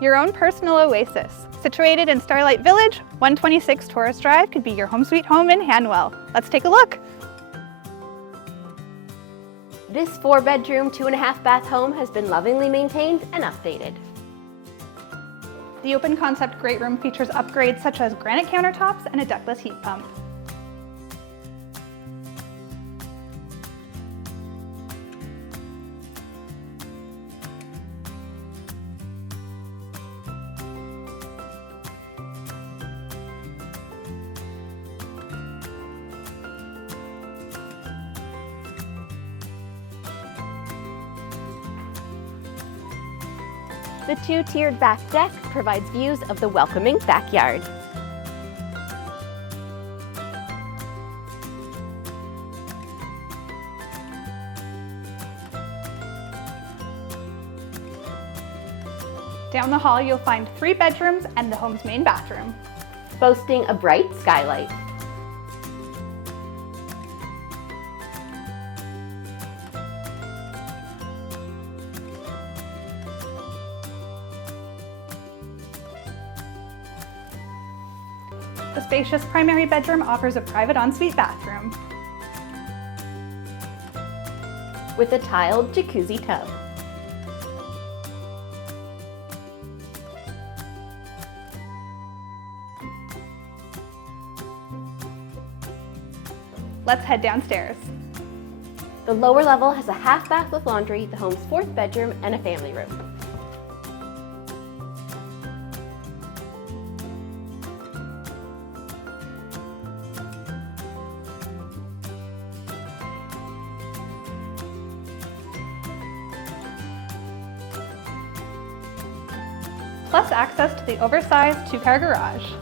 Your own personal oasis. Situated in Starlite Village, 126 Taurus Drive could be your home sweet home in Hanwell. Let's take a look. This 4-bedroom, 2.5-bath home has been lovingly maintained and updated. The open concept great room features upgrades such as granite countertops and a ductless heat pump. The 2-tiered back deck provides views of the welcoming backyard. Down the hall, you'll find 3 bedrooms and the home's main bathroom. Boasting a bright skylight. The spacious primary bedroom offers a private ensuite bathroom. With a tiled jacuzzi tub. Let's head downstairs. The lower level has a half bath with laundry, the home's 4th bedroom, and a family room. Plus access to the oversized 2-car garage.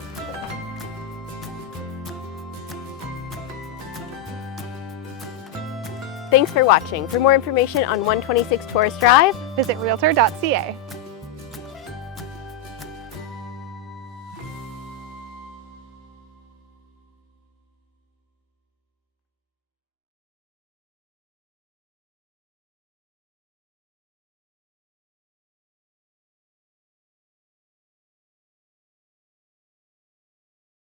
Thanks for watching. For more information on 126 Taurus Drive, Visit realtor.ca.